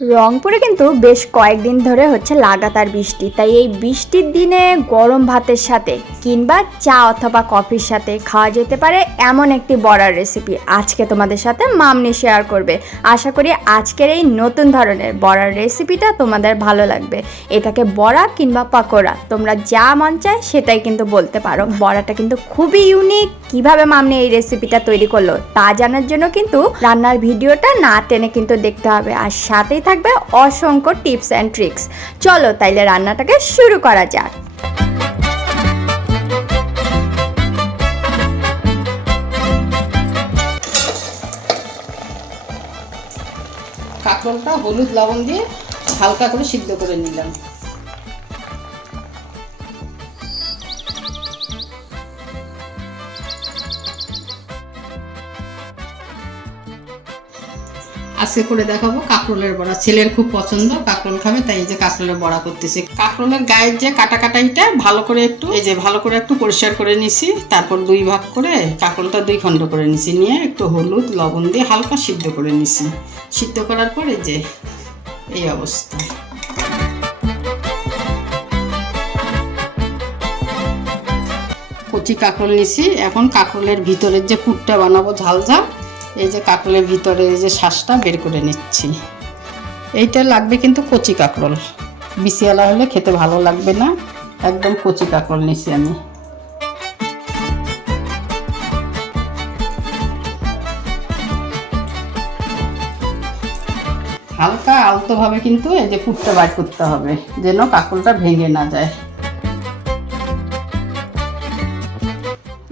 রংপুরে কিন্তু বেশ কয়েকদিন ধরে হচ্ছে লাগাতার বৃষ্টি। তাই এই বৃষ্টির দিনে গরম ভাতের সাথে কিংবা চা অথবা কফির সাথে খাওয়া যেতে পারে এমন একটি বড়ার রেসিপি আজকে তোমাদের সাথে মামনি শেয়ার করবে। আশা করি আজকের এই নতুন ধরনের বড়ার রেসিপিটা তোমাদের ভালো লাগবে। এটাকে বড়া কিংবা পাকোড়া, তোমরা যা মন চায় সেটাই কিন্তু বলতে পারো। বড়াটা কিন্তু খুবই ইউনিক কীভাবে মামনি এই রেসিপিটা তৈরি করল তা জানার জন্য কিন্তু রান্নার ভিডিওটা না টেনে কিন্তু দেখতে হবে। আর সাথেই থাকবে অসংখ্য টিপস অ্যান্ড ট্রিক্স। চলো তাইলে রান্নাটাকে শুরু করা যাক। কাঁকরোলটা হলুদ লবণ দিয়ে হালকা করে সিদ্ধ করে নিলাম। আজকে করে দেখাবো কাঁকরোলের বড়া। ছেলের খুব পছন্দ, কাঁকরোল খাবে, তাই এই যে কাঁকরোলের বড়া করতেছি। কাঁকরোলের গায়ের যে কাটা কাটাইটা ভালো করে একটু, এই যে ভালো করে একটু পরিষ্কার করে নিছি, তারপর দুই ভাগ করে কাঁকরোলটা দুই খণ্ড করে নিছি, নিয়ে একটু হলুদ, লবণ দিয়ে হালকা সিদ্ধ করে নিছি। সিদ্ধ করার পরে যে এই অবস্থা। কচি কাঁকরোল নিছি, এখন কাঁকরোলের ভিতরের যে পুরটা বানাবো ঝাল ঝাল এই যে কাঁকরোলের ভিতরে এই যে শ্বাসটা বের করে নিচ্ছি। এইটা লাগবে কিন্তু কচি কাঁকরোল। বিসিয়ালা হলে খেতে ভালো লাগবে না। একদম কচি কাঁকরোল নিছি আমি। হালকা আলতোভাবে কিন্তু এই যে পুরটা বাইর করতে হবে, যেন কাঁকরোলটা ভেঙে না যায়।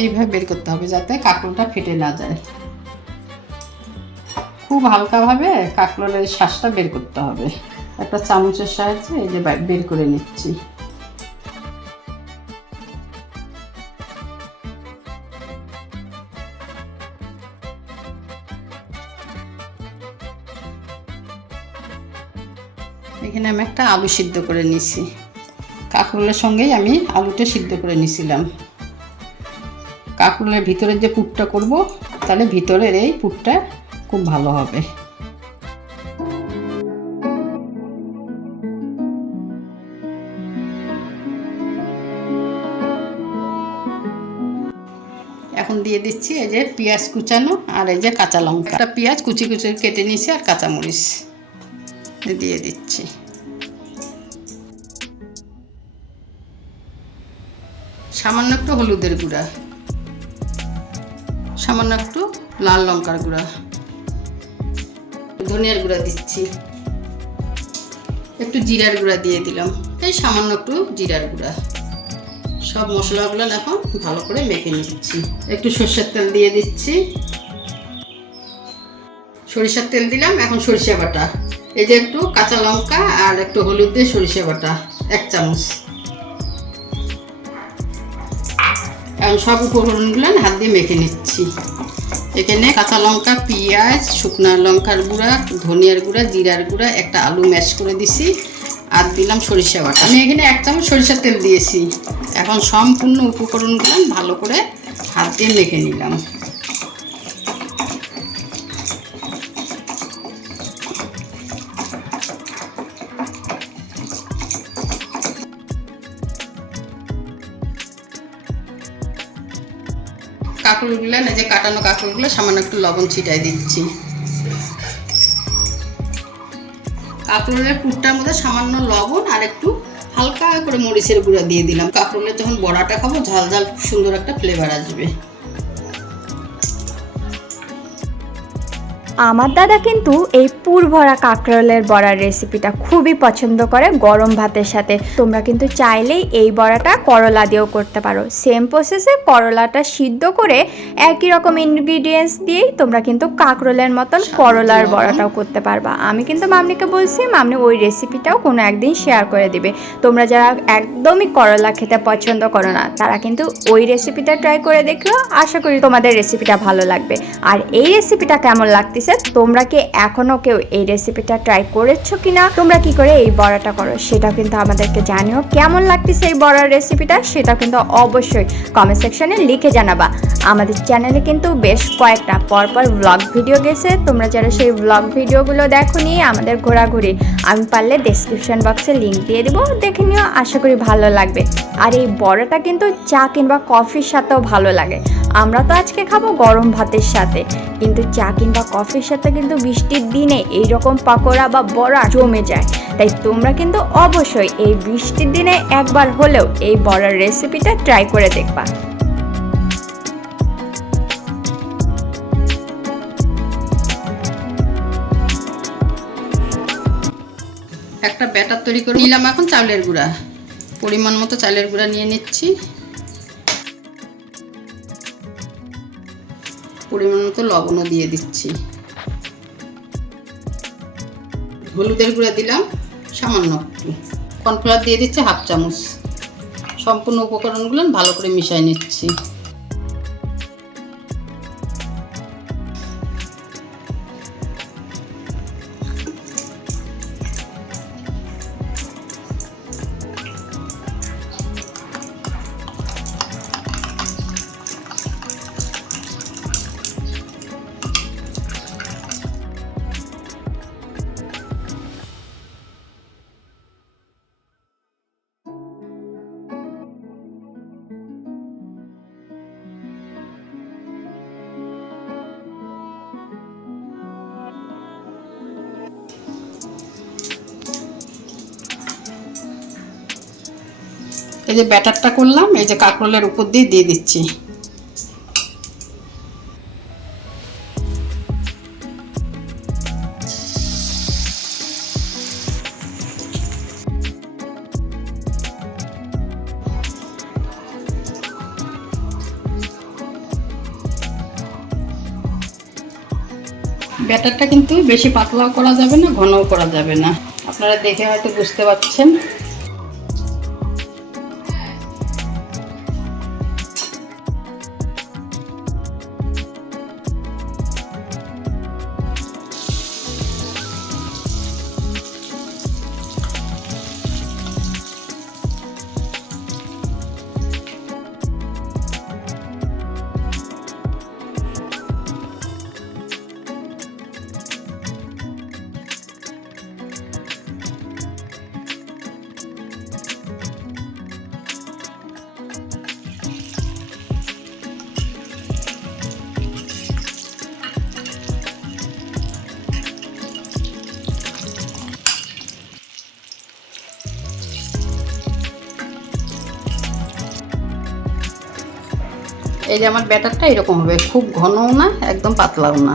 এইভাবে বের করতে হবে যাতে কাঁকরোলটা ফেটে না যায়। খুব হালকাভাবে কাঁকরোলের শ্বাসটা বের করতে হবে। একটা চামচের সাহায্যে এই যে বের করে নিচ্ছি। এখানে আমি একটা আলু সিদ্ধ করে নিছি। কাঁকরোলের সঙ্গেই আমি আলুটা সিদ্ধ করে নিছিলাম। কাঁকরোলের ভিতরের যে পুরটা করব, তাহলে ভিতরের এই পুরটা খুব ভালো হবে। এখন দিয়ে দিচ্ছি এই যে পেঁয়াজ কুচানো আর এই যে কাঁচা লঙ্কা। একটা পেঁয়াজ কুচি কুচি কেটে নিয়েছি আর কাঁচামরিচ দিয়ে দিচ্ছি। সামান্য একটু হলুদের গুঁড়া, সামান্য একটু লাল লঙ্কার গুঁড়া। ধনিয়ার গুঁড়া দিচ্ছি। একটু জিরার গুঁড়া দিয়ে দিলাম। এই সামান্য একটু জিরার গুঁড়া। সব মশলাগুলো এখন ভালো করে মেখে নিচ্ছি। একটু সর্ষের তেল দিয়ে দিচ্ছি। সরিষার তেল দিলাম, এখন সরিষা বাটা। এই যে একটু কাঁচা লঙ্কা আর একটু হলুদ দিয়ে সরিষা বাটা, এক চামচ। এখন সব উপকরণগুলো হাত দিয়ে মেখে নিচ্ছি। এখানে কাঁচা লঙ্কা, পেঁয়াজ, শুকনা লঙ্কার গুঁড়া, ধনিয়ার গুঁড়া, জিরার গুঁড়া, একটা আলু ম্যাশ করে দিছি আর দিলাম সরিষা বাটা। আমি এখানে এক চামচ সরিষার তেল দিয়েছি। এখন সম্পূর্ণ উপকরণগুলো ভালো করে হাত দিয়ে মেখে নিলাম। কাঁকড়গুলো না যে কাটানো কাঁকড়গুলো, সামান্য একটু লবণ ছিটাই দিচ্ছি। কাঁকড়ের পুরটার মধ্যে সামান্য লবণ আর একটু হালকা করে মরিচের গুঁড়া দিয়ে দিলাম। কাঁকড়ের যখন বড়াটা খাব, ঝাল ঝাল সুন্দর একটা ফ্লেভার আসবে। আমার দাদা কিন্তু এই পুর ভরা কাঁকরোলের বড়ার রেসিপিটা খুবই পছন্দ করে গরম ভাতের সাথে। তোমরা কিন্তু চাইলেই এই বড়াটা করলা দিয়েও করতে পারো। সেম প্রসেসে করলাটা সিদ্ধ করে একই রকম ইনগ্রিডিয়েন্টস দিয়েই তোমরা কিন্তু কাঁকরোলের মতন করলার বড়াটাও করতে পারবা। আমি কিন্তু মামনিকে বলছি মামনি ওই রেসিপিটাও কোনো একদিন শেয়ার করে দিবে। তোমরা যারা একদমই করলা খেতে পছন্দ করো না তারা কিন্তু ওই রেসিপিটা ট্রাই করে দেখো। আশা করি তোমাদের রেসিপিটা ভালো লাগবে। আর এই রেসিপিটা কেমন লাগতেছে গেছে তোমরা কি এখনও কেউ এই রেসিপিটা ট্রাই করেছ কিনা? তোমরা কি করে এই বড়াটা করো? সেটা কিন্তু আমাদেরকে জানিও। কেমন লাগতেছে এই বড়ার রেসিপিটা সেটা কিন্তু অবশ্যই কমেন্ট সেকশনে লিখে জানাবা। আমাদের চ্যানেলে কিন্তু বেশ কয়েকটা পরপর ব্লগ ভিডিও গেছে। তোমরা যারা সেই ব্লগ ভিডিওগুলো দেখো নি আমাদের ঘোরাঘুরি, আমি পারলে ডেসক্রিপশন বক্সে লিঙ্ক দিয়ে দেবো। দেখে নিও, আশা করি ভালো লাগবে। আর এই বড়াটা কিন্তু চা কিংবা কফির সাথেও ভালো লাগে। আমরা তো আজকে খাব গরম ভাতের সাথে। কিন্তু চা কিংবা কফির সাথে কিন্তু বৃষ্টির দিনে এই রকম পাকোড়া বা বড়া জমে যায়। তাই তোমরা কিন্তু অবশ্যই এই বৃষ্টির দিনে একবার হলেও এই বড়ার রেসিপিটা ট্রাই করে দেখবা। একটা ব্যাটার তৈরি করে নিলাম এখন চাউলের গুঁড়া। পরিমাণ মতো চালের গুঁড়া নিয়ে নিচ্ছি। পরিমাণ মতো লবণও দিয়ে দিচ্ছি। হলুদের গুঁড়া দিলাম, সামান্য একটু। কর্নফ্লাওয়ার দিয়ে দিচ্ছি হাফ চামচ। সম্পূর্ণ উপকরণগুলো ভালো করে মিশাই নিচ্ছি। এই যে ব্যাটারটা করলাম, এই যে কাঁকরোলের উপর দিয়ে দিয়ে দিচ্ছি। ব্যাটারটা কিন্তু বেশি পাতলাও করা যাবে না, ঘনও করা যাবে না। আপনারা দেখে হয়তো বুঝতে পারছেন। এই যে আমার ব্যাটারটা এরকম হবে খুব ঘনও না একদম পাতলাও না।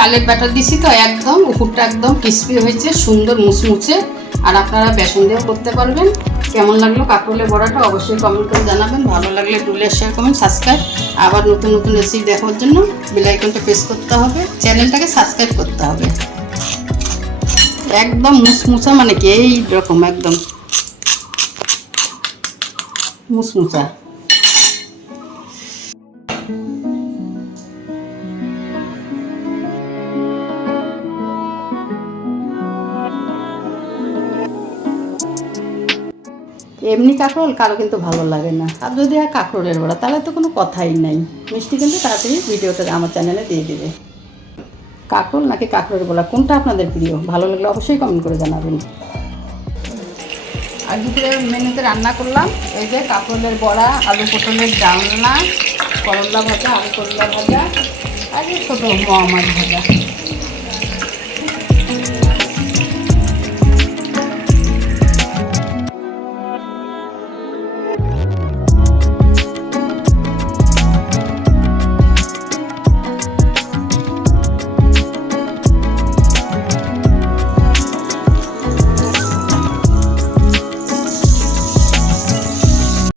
চালের ব্যাটার দিছি তো, একদম উপরটা একদম ক্রিসপি হয়েছে, সুন্দর মুচমুচে। আর আপনারা বেসন দিয়েও করতে পারবেন। কেমন লাগল কাকরোলের বড়াটা অবশ্যই কমেন্ট করে জানাবেন। ভালো লাগলে ডুলে শেয়ার কমেন্ট সাবস্ক্রাইব আবার নতুন নতুন রেসিপি দেখার জন্য বেলাইকনটা প্রেস করতে হবে। চ্যানেলটাকে সাবস্ক্রাইব করতে হবে। একদম মুচমুচা মানে কি? এই রকম একদম। মুচমুচা। এমনি কাঁকরোল কারও কিন্তু ভালো লাগে না। আর যদি আর কাঁকরোলের বড়া, তাহলে তো কোনো কথাই নাই। মিষ্টি কিন্তু তাড়াতাড়ি ভিডিওটা আমার চ্যানেলে দিয়ে দেবে। কাঁকরোল নাকি কাঁকরোলের বড়া, কোনটা আপনাদের প্রিয়? ভালো লাগলে অবশ্যই কমেন্ট করে জানাবেন। আর দুপুরের মেনুতে রান্না করলাম, এই যে কাঁকরোলের বড়া, আলু পটলের ডালনা, করলা ভাজা, আলু করলা ভাজা, আর ছোটো মোয়া মাছ ভাজা।